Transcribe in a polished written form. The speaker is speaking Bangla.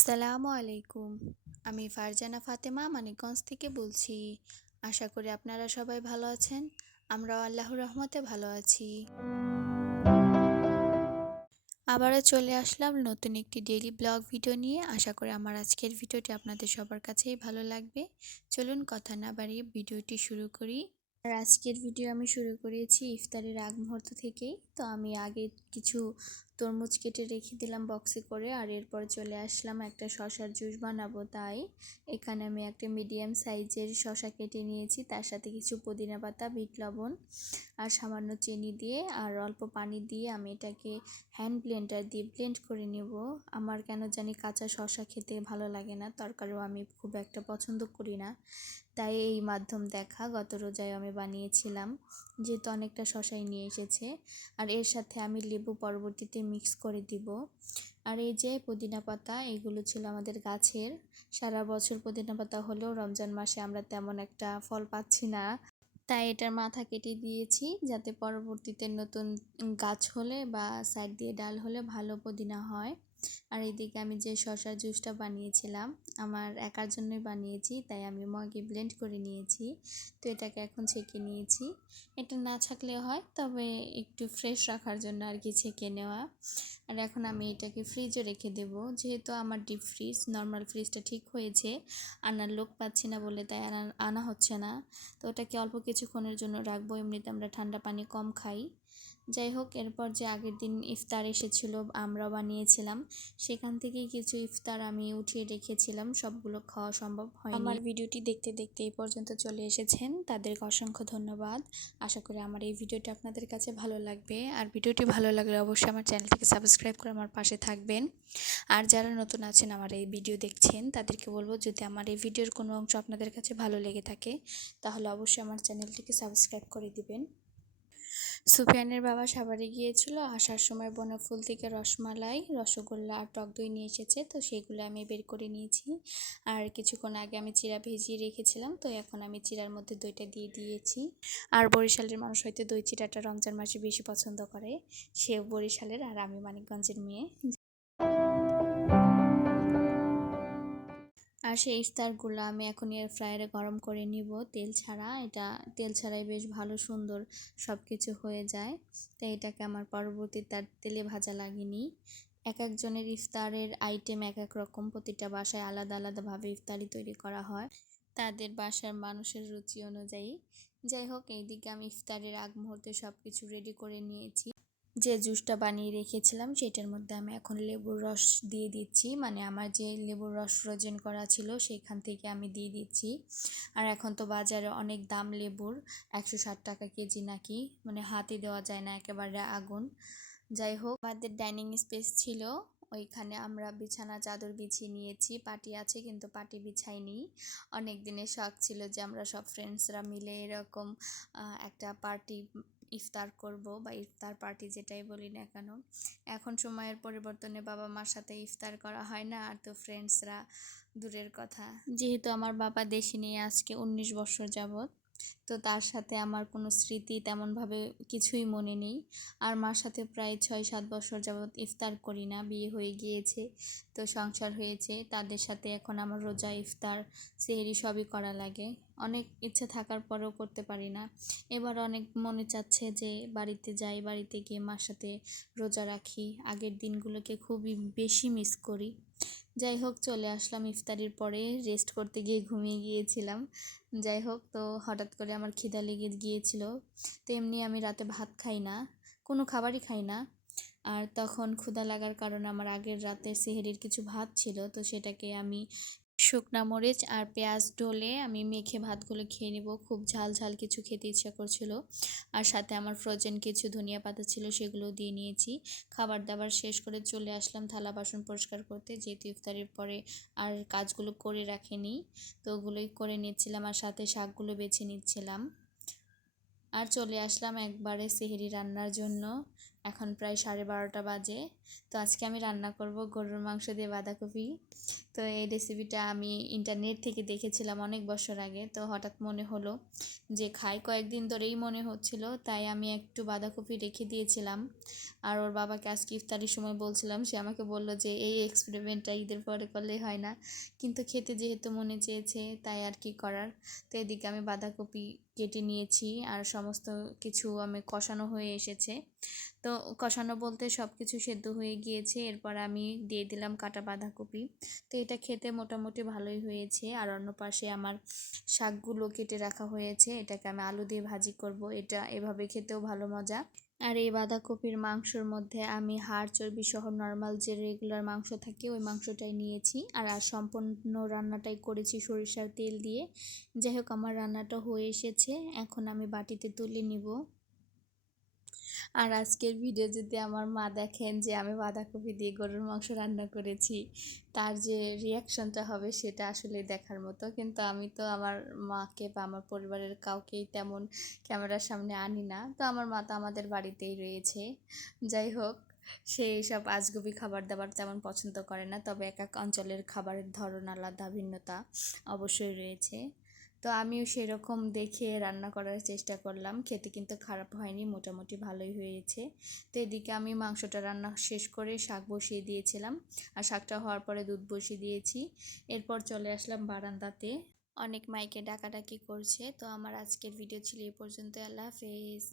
আসসালামু আলাইকুম। আমি ফারজানা ফাতেমা মানিকগঞ্জ থেকে বলছি। আশা করি আপনারা সবাই ভালো আছেন। আমরাও আল্লাহর রহমতে ভালো আছি। আবারও চলে আসলাম নতুন একটি ডেইলি ব্লগ ভিডিও নিয়ে। আশা করি আমার আজকের ভিডিওটি আপনাদের সবার কাছেই ভালো লাগবে। চলুন কথা না বাড়িয়ে ভিডিওটি শুরু করি। আর আজকের ভিডিও আমি শুরু করেছি ইফতারের আগ মুহূর্ত থেকেই। তো আমি আগে কিছু তরমুজ কেটে রেখে দিলাম বক্সে করে, আর এরপর চলে আসলাম একটা শসার জুস বানাবো। তাই এখানে আমি একটা মিডিয়াম সাইজের শসা কেটে নিয়েছি, তার সাথে কিছু পুদিনা পাতা, বিট লবণ আর সামান্য চিনি দিয়ে আর অল্প পানি দিয়ে আমি এটাকে হ্যান্ড ব্লেন্ডার দিয়ে ব্লেন্ড করে নেব। আমার কেন জানি কাঁচা শসা খেতে ভালো লাগে না, তরকারিও আমি খুব একটা পছন্দ করি না। তাই এই মাধ্যম দেখা গত রোজায় আমি বানিয়েছিলাম, যেহেতু অনেকটা শসাই নিয়ে এসেছে। আর এর সাথে আমি লেবু পরবর্তীতে মিক্স করে দিব। আর এই যে পুদিনা পাতা, এগুলো ছিল আমাদের গাছের। সারা বছর পুদিনা পাতা হলেও রমজান মাসে আমরা তেমন একটা ফল পাচ্ছি না, তাই এটার মাথা কেটে দিয়েছি যাতে পরবর্তীতে নতুন গাছ হলে বা সাইড দিয়ে ডাল হলে ভালো পুদিনা হয়। আর এইদিকে আমি যে শসার জুসটা বানিয়েছিলাম আমার একার জন্যই বানিয়েছি, তাই আমি মগে ব্লেন্ড করে নিয়েছি। তো এটাকে এখন ছেঁকে নিয়েছি। এটা না ছাকলেও হয়, তবে একটু ফ্রেশ রাখার জন্য আর কি ছেঁকে নেওয়া। আর এখন আমি এটাকে ফ্রিজে রেখে দেব, যেহেতু আমার ডিপ ফ্রিজ নর্মাল ফ্রিজটা ঠিক হয়েছে, আনার লোক পাচ্ছি না বলে তাই আনা হচ্ছে না। তো ওটাকে অল্প কিছুক্ষণের জন্য রাখবো, এমনিতে আমরা ঠান্ডা পানি কম খাই। যাই হোক, এরপর যে আগের দিন ইফতার এসেছিল আমরাও বানিয়েছিলাম, সেখান থেকেই কিছু ইফতার আমি উঠিয়ে রেখেছিলাম, সবগুলো খাওয়া সম্ভব হয়নি। আমার ভিডিওটি দেখতে দেখতে এই পর্যন্ত চলে এসেছেন, তাদেরকে অসংখ্য ধন্যবাদ। আশা করি আমার এই ভিডিওটি আপনাদের কাছে ভালো লাগবে। আর ভিডিওটি ভালো লাগলে অবশ্যই আমার চ্যানেলটিকে সাবস্ক্রাইব করে আমার পাশে থাকবেন। আর যারা নতুন আছেন আমার এই ভিডিও দেখছেন, তাদেরকে বলবো যদি আমার এই ভিডিওর কোনো অংশ আপনাদের কাছে ভালো লেগে থাকে তাহলে অবশ্যই আমার চ্যানেলটিকে সাবস্ক্রাইব করে দিবেন। সুফিয়ানের বাবা সাভারে গিয়েছিল, আসার সময় বনফুল থেকে রসমালাই, রসগোল্লা আর টক দই নিয়ে এসেছে, তো সেগুলো আমি বের করে নিয়েছি। আর কিছুক্ষণ আগে আমি চিড়া ভেজিয়ে রেখেছিলাম, তো এখন আমি চিড়ার মধ্যে দইটা দিয়ে দিয়েছি। আর বরিশালের মানুষ হয়তো দই চিড়াটা রমজান মাসে বেশি পছন্দ করে। সে বরিশালের আর আমি মানিকগঞ্জের মেয়ে। আর সেই ইফতারগুলো আমি এখন এয়ার ফ্রায়ারে গরম করে নিব তেল ছাড়া। এটা তেল ছাড়াই বেশ ভালো সুন্দর সব কিছু হয়ে যায়, তাই এটাকে আমার পরবর্তীতে আর তেলে ভাজা লাগেনি। এক একজনের ইফতারের আইটেম এক এক রকম, প্রতিটা বাসায় আলাদা আলাদাভাবে ইফতারি তৈরি করা হয় তাদের বাসার মানুষের রুচি অনুযায়ী। যাই হোক, এইদিকে আমি ইফতারের আগ মুহূর্তে সব কিছু রেডি করে নিয়েছি। যে জুসটা বানিয়ে রেখেছিলাম সেটার মধ্যে আমি এখন লেবুর রস দিয়ে দিচ্ছি, মানে আমার যে লেবুর রস ফ্রোজেন করা ছিল সেখান থেকে আমি দিয়ে দিচ্ছি। আর এখন তো বাজারে অনেক দাম লেবুর, 160 টাকা কেজি নাকি, মানে হাতে দেওয়া যায় না, একেবারে আগুন। যাই হোক, আমাদের ডাইনিং স্পেস ছিল, ওইখানে আমরা বিছানা চাদর বিছিয়ে নিয়েছি। পাটি আছে কিন্তু পাটি বিছাইনি। অনেক দিনের শখ ছিল যে আমরা সব ফ্রেন্ডসরা মিলে এরকম একটা পার্টি ইফতার করব, বা ইফতার পার্টি যেটাই বলি না কেন। এখন সময়ের পরিবর্তনে বাবা মার সাথে ইফতার করা হয় না, আর তো ফ্রেন্ডসরা দূরের কথা। যেহেতু আমার বাবা দেশে নিয়ে আজকে 19 বছর যাবৎ, তো তার সাথে আমার কোনো স্মৃতি তেমনভাবে কিছুই মনে নেই। আর মার সাথে প্রায় 6-7 বছর যাবৎ ইফতার করি না, বিয়ে হয়ে গিয়েছে, তো সংসার হয়েছে। তাদের সাথে এখন আমার রোজা, ইফতার, সেহরি সবই করা লাগে। অনেক ইচ্ছে থাকার পরেও করতে পারি না। এবার অনেক মনে চাচ্ছে যে বাড়িতে যাই, বাড়িতে গিয়ে মার সাথে রোজা রাখি। আগের দিনগুলোকে খুবই বেশি মিস করি। যাই হোক, চলে আসলাম ইফতারির পরে, রেস্ট করতে গিয়ে ঘুমিয়ে গিয়েছিলাম। যাই হোক, তো হঠাৎ করে আমার খিদা লেগে গিয়েছিল। তো এমনি আমি রাতে ভাত খাই না, কোনো খাবারই খাই না। আর তখন ক্ষুধা লাগার কারণে আমার আগের রাতে সেহরির কিছু ভাত ছিল, তো সেটাকে আমি শুকনা মরিচ আর পেঁয়াজ ঢলে আমি মেখে ভাতগুলো খেয়ে নিব। খুব ঝাল ঝাল কিছু খেতে ইচ্ছা করছিল। আর সাথে আমার ফ্রোজেন কিছু ধনিয়া পাতা ছিল, সেগুলো দিয়ে নিয়েছি। খাবার দাবার শেষ করে চলে আসলাম থালা বাসন পরিষ্কার করতে, যেহেতু ইফতারের পরে আর কাজগুলো করে রাখিনি, তো ওগুলোই করে নিচ্ছিলাম আর সাথে শাকগুলো বেছে নিচ্ছিলাম। আর চলে আসলাম একবারে সেহরি রান্নার জন্য। এখন প্রায় 12:30 বাজে। তো আজকে আমি রান্না করব গরুর মাংস দিয়ে বাঁধাকপি। তো এই রেসিপিটা আমি ইন্টারনেট থেকে দেখেছিলাম অনেক বছর আগে। তো হঠাৎ মনে হলো যে খাই, কয়েকদিন ধরেই মনে হচ্ছিল, তাই আমি একটু বাঁধাকপি রেখে দিয়েছিলাম। আর ওর বাবাকে আজকে ইফতারির সময় বলছিলাম, সে আমাকে বলল যে এই এক্সপেরিমেন্টটা ঈদের পরে করলে হয় না, কিন্তু খেতে যেহেতু মনে চেয়েছে তাই আর কি করার। তো এদিকে আমি বাঁধাকপি কেটে নিয়েছি আর সমস্ত কিছু আমি কষানো হয়ে এসেছে। তো কষানো বলতে সব কিছু সেদ্ধ হয়ে গিয়েছে, এরপর আমি দিয়ে দিলাম কাটা বাঁধাকপি। তো এটা খেতে মোটামুটি ভালোই হয়েছে। আর অন্য পাশে আমার শাকগুলো কেটে রাখা হয়েছে, এটাকে আমি আলু দিয়ে ভাজি করব, এটা এভাবে খেতেও ভালো মজা। আর এই বাঁধাকপির মাংসর মধ্যে আমি হাড় চর্বি সহ নর্মাল যে রেগুলার মাংস থাকে ওই মাংসটাই নিয়েছি। আর সম্পূর্ণ রান্নাটাই করেছি সরিষার তেল দিয়ে। যাই হোক, আমার রান্নাটা হয়ে এসেছে, এখন আমি বাটিতে তুলে নিব। আর আজকের ভিডিও যদি আমার মা দেখেন যে আমি বাঁধাকপি দিয়ে গরুর মাংস রান্না করেছি, তার যে রিয়াকশনটা হবে সেটা আসলে দেখার মতো। কিন্তু আমি তো আমার মাকে বা আমার পরিবারের কাউকেই তেমন ক্যামেরার সামনে আনি না, তো আমার মা তো আমাদের বাড়িতেই রয়েছে। যাই হোক, সে এইসব আজগুবি খাবার দাবার তেমন পছন্দ করে না, তবে এক এক অঞ্চলের খাবারের ধরন আলাদা, ভিন্নতা অবশ্যই রয়েছে। তো আমিও সেরকম দেখে রান্না করার চেষ্টা করলাম, খেতে কিন্তু খারাপ হয়নি, মোটামুটি ভালোই হয়েছে। তো এদিকে আমি মাংসটা রান্না শেষ করে শাক বসিয়ে দিয়েছিলাম, আর শাকটা হওয়ার পরে দুধ বসিয়ে দিয়েছি। এরপর চলে আসলাম বারান্দাতে, অনেক মাইকে ডাকাডাকি করছে। তো আমার আজকের ভিডিও ছিল এই পর্যন্ত। আল্লাহ হাফেজ।